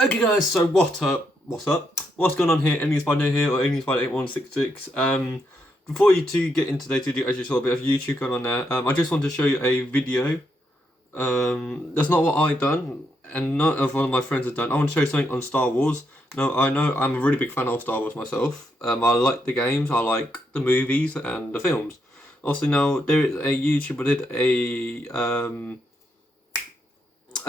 Okay guys, so what up? What's going on here? Any Spider here or any Spider 8166? Before you two get into today's video, as you saw a bit of YouTube going on there, I just want to show you a video. That's not what I done, and none of one of my friends have done. I want to show you something on Star Wars. Now, I know I'm a really big fan of Star Wars myself. I like the games, I like the movies and the films. Also, now there is a YouTuber did a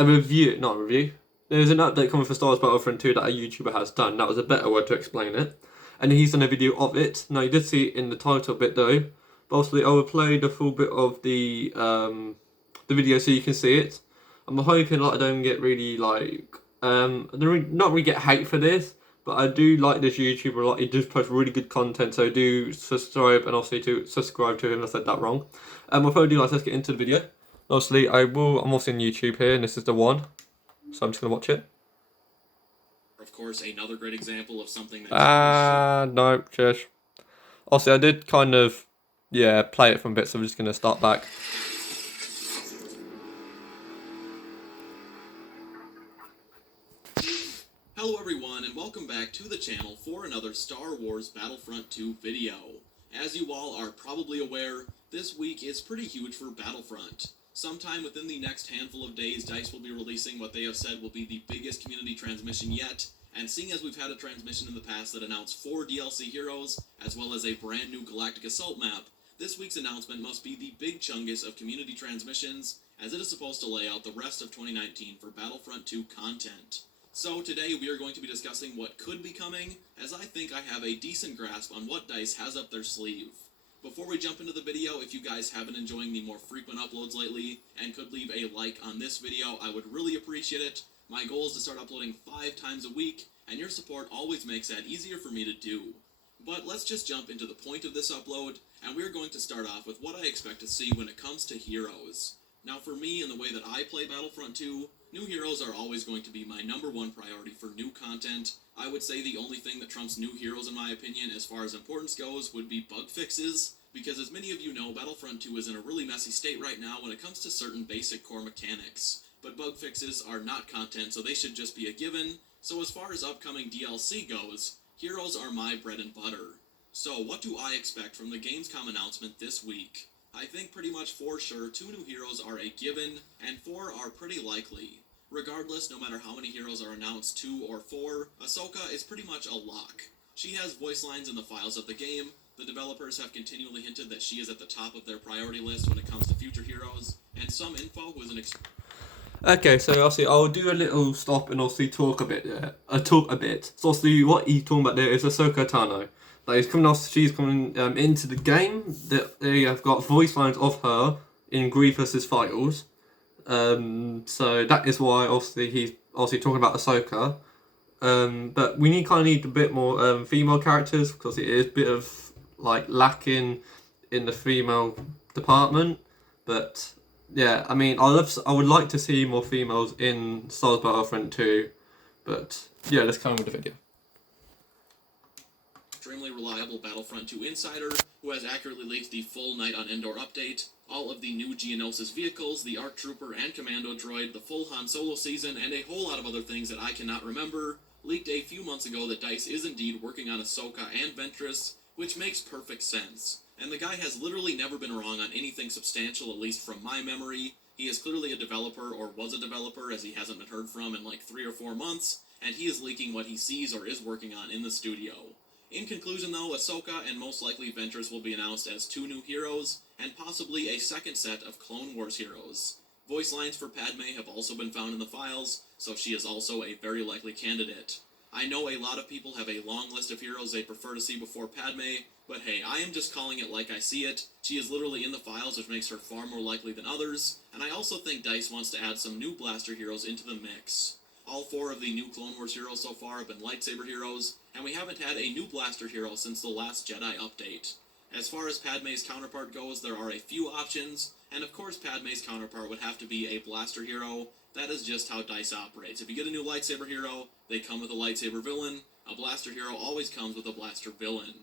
review, not a review. There's an update coming for Star Wars Battlefront 2 that a YouTuber has done. That was a better word to explain it. And he's done a video of it. Now, you did see it in the title bit though. But obviously, I will play the full bit of the video so you can see it. I'm hoping I don't get really not really get hate for this. But I do like this YouTuber a lot. He does post really good content. So do subscribe and obviously to subscribe to him. I said that wrong. Without ado, let's get into the video. Obviously, I'm also on YouTube here, and this is the one. So I'm just going to watch it. Of course, another great example of something that... No, shush. Also, I did kind of, play it from a bit, so I'm just going to start back. Hello everyone, and welcome back to the channel for another Star Wars Battlefront 2 video. As you all are probably aware, this week is pretty huge for Battlefront. Sometime within the next handful of days, DICE will be releasing what they have said will be the biggest community transmission yet, and seeing as we've had a transmission in the past that announced 4 DLC heroes, as well as a brand new Galactic Assault map, this week's announcement must be the big chungus of community transmissions, as it is supposed to lay out the rest of 2019 for Battlefront 2 content. So today we are going to be discussing what could be coming, as I think I have a decent grasp on what DICE has up their sleeve. Before we jump into the video, if you guys have been enjoying the more frequent uploads lately, and could leave a like on this video, I would really appreciate it. My goal is to start uploading 5 times a week, and your support always makes that easier for me to do. But let's just jump into the point of this upload, and we're going to start off with what I expect to see when it comes to heroes. Now for me, in the way that I play Battlefront 2, new heroes are always going to be my #1 priority for new content. I would say the only thing that trumps new heroes in my opinion as far as importance goes would be bug fixes, because as many of you know, Battlefront 2 is in a really messy state right now when it comes to certain basic core mechanics. But bug fixes are not content, so they should just be a given. So as far as upcoming DLC goes, heroes are my bread and butter. So what do I expect from the Gamescom announcement this week? I think pretty much for sure 2 new heroes are a given, and 4 are pretty likely. Regardless, no matter how many heroes are announced, 2 or 4, Ahsoka is pretty much a lock. She has voice lines in the files of the game. The developers have continually hinted that she is at the top of their priority list when it comes to future heroes, and some info was an Okay, so obviously I'll do a little stop and obviously talk a bit. So obviously what he's talking about there is Ahsoka Tano. She's coming into the game. They have got voice lines of her in Grievous's files. So that is why obviously he's obviously talking about Ahsoka. But we need a bit more female characters because it is a bit of lacking in the female department. But yeah, I mean, I would like to see more females in Star Wars Battlefront 2. But yeah, let's come with the video. Extremely reliable Battlefront 2 insider who has accurately leaked the full Night on Endor update, all of the new Geonosis vehicles, the ARC Trooper and Commando droid, the full Han Solo season, and a whole lot of other things that I cannot remember, leaked a few months ago that DICE is indeed working on Ahsoka and Ventress, which makes perfect sense. And the guy has literally never been wrong on anything substantial, at least from my memory. He is clearly a developer, or was a developer, as he hasn't been heard from in like 3 or 4 months, and he is leaking what he sees or is working on in the studio. In conclusion though, Ahsoka and most likely Ventress will be announced as 2 new heroes, and possibly a second set of Clone Wars heroes. Voice lines for Padme have also been found in the files, so she is also a very likely candidate. I know a lot of people have a long list of heroes they prefer to see before Padme, but hey, I am just calling it like I see it. She is literally in the files, which makes her far more likely than others, and I also think DICE wants to add some new blaster heroes into the mix. All 4 of the new Clone Wars heroes so far have been lightsaber heroes, and we haven't had a new blaster hero since the last Jedi update. As far as Padme's counterpart goes, there are a few options, and of course Padme's counterpart would have to be a blaster hero. That is just how DICE operates. If you get a new lightsaber hero, they come with a lightsaber villain. A blaster hero always comes with a blaster villain.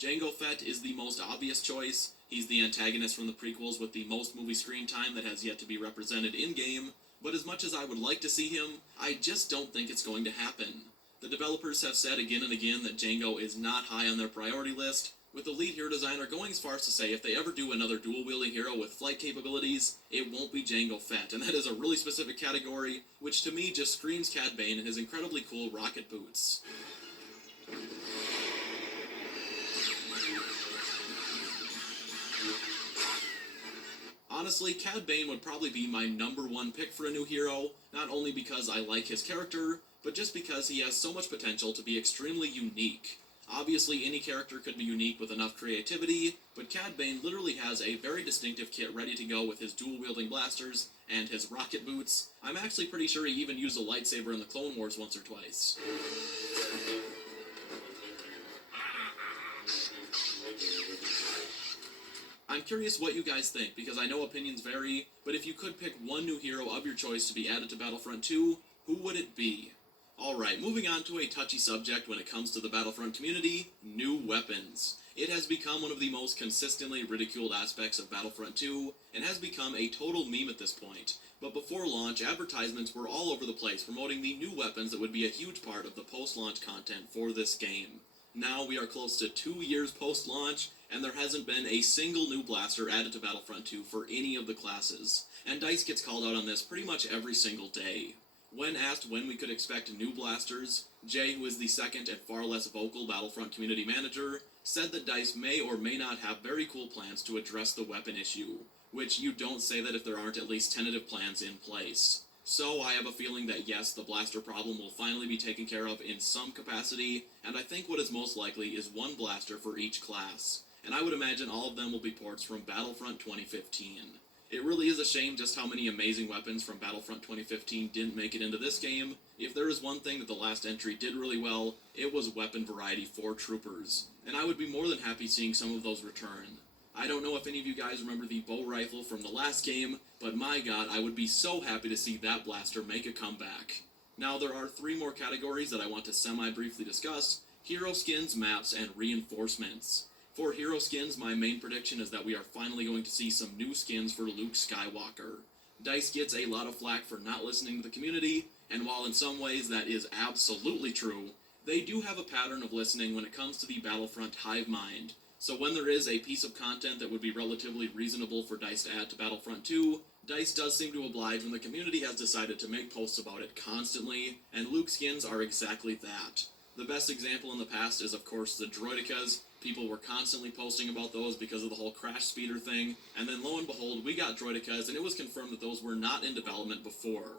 Jango Fett is the most obvious choice. He's the antagonist from the prequels with the most movie screen time that has yet to be represented in-game. But as much as I would like to see him, I just don't think it's going to happen. The developers have said again and again that Django is not high on their priority list, with the lead hero designer going as far as to say if they ever do another dual-wielding hero with flight capabilities, it won't be Django Fett, and that is a really specific category, which to me just screams Cad Bane and his incredibly cool rocket boots. Honestly, Cad Bane would probably be my #1 pick for a new hero, not only because I like his character, but just because he has so much potential to be extremely unique. Obviously, any character could be unique with enough creativity, but Cad Bane literally has a very distinctive kit ready to go with his dual-wielding blasters and his rocket boots. I'm actually pretty sure he even used a lightsaber in the Clone Wars once or twice. I'm curious what you guys think, because I know opinions vary, but if you could pick one new hero of your choice to be added to Battlefront 2, who would it be? Alright, moving on to a touchy subject when it comes to the Battlefront community, new weapons. It has become one of the most consistently ridiculed aspects of Battlefront 2, and has become a total meme at this point. But before launch, advertisements were all over the place promoting the new weapons that would be a huge part of the post-launch content for this game. Now we are close to 2 years post-launch, and there hasn't been a single new blaster added to Battlefront 2 for any of the classes, and DICE gets called out on this pretty much every single day. When asked when we could expect new blasters, Jay, who is the second and far less vocal Battlefront community manager, said that DICE may or may not have very cool plans to address the weapon issue, which you don't say that if there aren't at least tentative plans in place. So I have a feeling that yes, the blaster problem will finally be taken care of in some capacity, and I think what is most likely is one blaster for each class, and I would imagine all of them will be ports from Battlefront 2015. It really is a shame just how many amazing weapons from Battlefront 2015 didn't make it into this game. If there is one thing that the last entry did really well, it was weapon variety for troopers, and I would be more than happy seeing some of those return. I don't know if any of you guys remember the bow rifle from the last game, but my god, I would be so happy to see that blaster make a comeback. Now there are 3 more categories that I want to semi-briefly discuss: hero skins, maps, and reinforcements. For hero skins, my main prediction is that we are finally going to see some new skins for Luke Skywalker. DICE gets a lot of flack for not listening to the community, and while in some ways that is absolutely true, they do have a pattern of listening when it comes to the Battlefront hive mind. So when there is a piece of content that would be relatively reasonable for DICE to add to Battlefront 2, DICE does seem to oblige when the community has decided to make posts about it constantly, and Luke skins are exactly that. The best example in the past is of course the droidicas. People were constantly posting about those because of the whole crash speeder thing, and then lo and behold, we got droidicas, and it was confirmed that those were not in development before.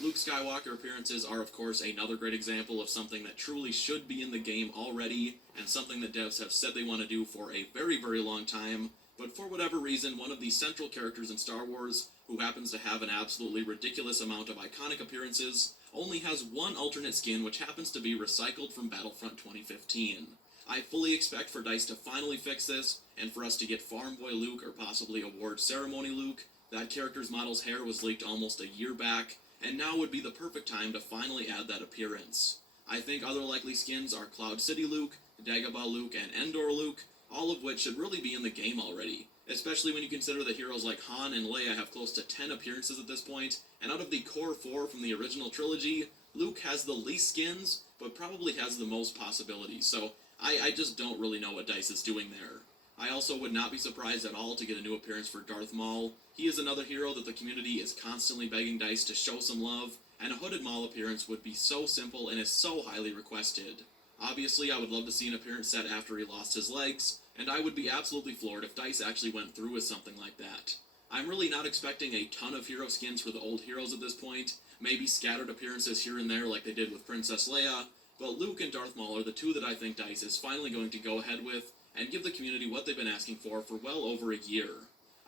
Luke Skywalker appearances are of course another great example of something that truly should be in the game already, and something that devs have said they want to do for a very, very long time, but for whatever reason, one of the central characters in Star Wars, who happens to have an absolutely ridiculous amount of iconic appearances, only has one alternate skin which happens to be recycled from Battlefront 2015. I fully expect for DICE to finally fix this, and for us to get Farm Boy Luke or possibly Award Ceremony Luke. That character's model's hair was leaked almost a year back, and now would be the perfect time to finally add that appearance. I think other likely skins are Cloud City Luke, Dagobah Luke, and Endor Luke, all of which should really be in the game already, especially when you consider that heroes like Han and Leia have close to 10 appearances at this point, and out of the core 4 from the original trilogy, Luke has the least skins, but probably has the most possibilities, so I just don't really know what DICE is doing there. I also would not be surprised at all to get a new appearance for Darth Maul. He is another hero that the community is constantly begging DICE to show some love, and a Hooded Maul appearance would be so simple and is so highly requested. Obviously, I would love to see an appearance set after he lost his legs, and I would be absolutely floored if DICE actually went through with something like that. I'm really not expecting a ton of hero skins for the old heroes at this point, maybe scattered appearances here and there like they did with Princess Leia, but Luke and Darth Maul are the 2 that I think DICE is finally going to go ahead with and give the community what they've been asking for well over a year.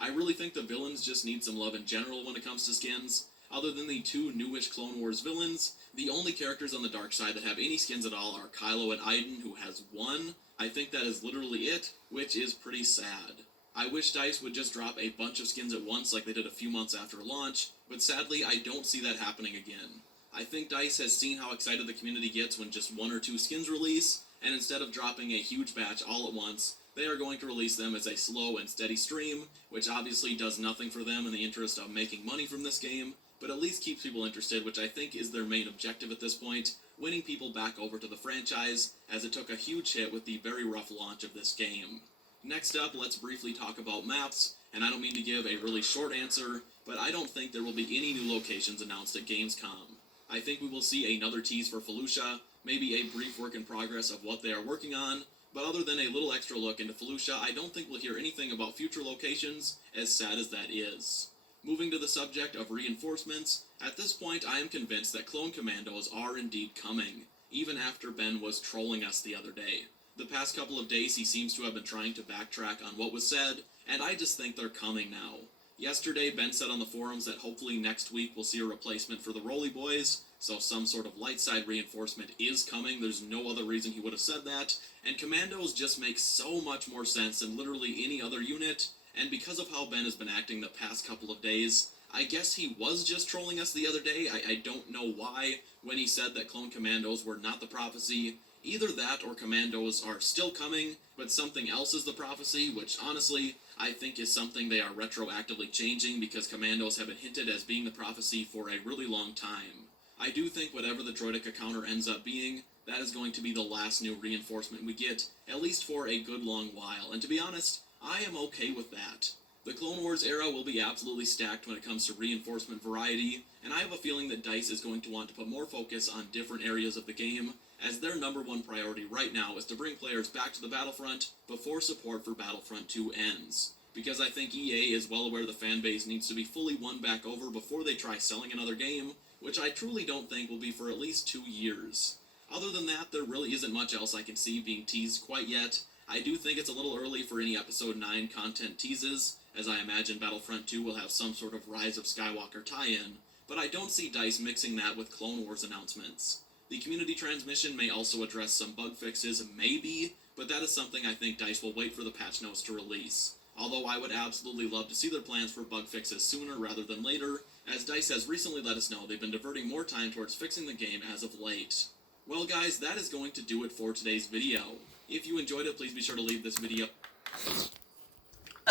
I really think the villains just need some love in general when it comes to skins. Other than the 2 newish Clone Wars villains, the only characters on the dark side that have any skins at all are Kylo and Iden, who has 1. I think that is literally it, which is pretty sad. I wish DICE would just drop a bunch of skins at once like they did a few months after launch, but sadly I don't see that happening again. I think DICE has seen how excited the community gets when just 1 or 2 skins release, and instead of dropping a huge batch all at once, they are going to release them as a slow and steady stream, which obviously does nothing for them in the interest of making money from this game, but at least keeps people interested, which I think is their main objective at this point, winning people back over to the franchise, as it took a huge hit with the very rough launch of this game. Next up, let's briefly talk about maps, and I don't mean to give a really short answer, but I don't think there will be any new locations announced at Gamescom. I think we will see another tease for Fallujah, maybe a brief work in progress of what they are working on, but other than a little extra look into Fallujah, I don't think we'll hear anything about future locations, as sad as that is. Moving to the subject of reinforcements, at this point I am convinced that clone commandos are indeed coming, even after Ben was trolling us the other day. The past couple of days he seems to have been trying to backtrack on what was said, and I just think they're coming now. Yesterday, Ben said on the forums that hopefully next week we'll see a replacement for the Rolly Boys, so some sort of light side reinforcement is coming. There's no other reason he would have said that, and commandos just make so much more sense than literally any other unit, and because of how Ben has been acting the past couple of days, I guess he was just trolling us the other day. I don't know why, when he said that clone commandos were not the prophecy. Either that or commandos are still coming, but something else is the prophecy, which honestly, I think is something they are retroactively changing because commandos have been hinted as being the prophecy for a really long time. I do think whatever the Droideka counter ends up being, that is going to be the last new reinforcement we get, at least for a good long while, and to be honest, I am okay with that. The Clone Wars era will be absolutely stacked when it comes to reinforcement variety, and I have a feeling that DICE is going to want to put more focus on different areas of the game, as their number one priority right now is to bring players back to the Battlefront before support for Battlefront 2 ends. Because I think EA is well aware the fanbase needs to be fully won back over before they try selling another game, which I truly don't think will be for at least 2 years. Other than that, there really isn't much else I can see being teased quite yet. I do think it's a little early for any Episode 9 content teases, as I imagine Battlefront 2 will have some sort of Rise of Skywalker tie-in, but I don't see DICE mixing that with Clone Wars announcements. The community transmission may also address some bug fixes, maybe, but that is something I think DICE will wait for the patch notes to release. Although I would absolutely love to see their plans for bug fixes sooner rather than later, as DICE has recently let us know they've been diverting more time towards fixing the game as of late. Well guys, that is going to do it for today's video. If you enjoyed it, please be sure to leave this video...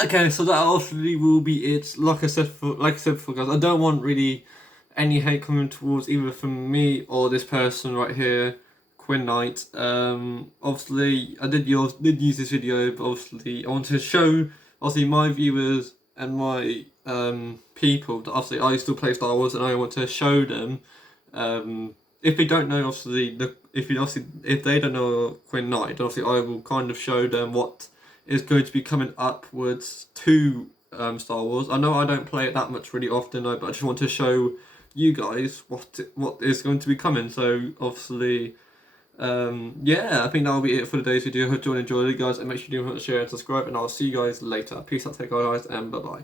Okay, so that actually will be it. Like I said before, guys, I don't want really any hate coming towards either from me or this person right here, Kinight. Obviously, I did use this video, but obviously I want to show my viewers and my people that obviously I still play Star Wars, and I want to show them. If they don't know, if they don't know Kinight, obviously I will kind of show them what is going to be coming upwards to Star Wars. I know I don't play it that much really often, but I just want to show you guys what is going to be coming. So obviously, yeah, I think that'll be it for today's video. I hope you all enjoyed it, guys, and make sure you do share and subscribe, and I'll see you guys later. Peace out, take care, guys, and bye bye.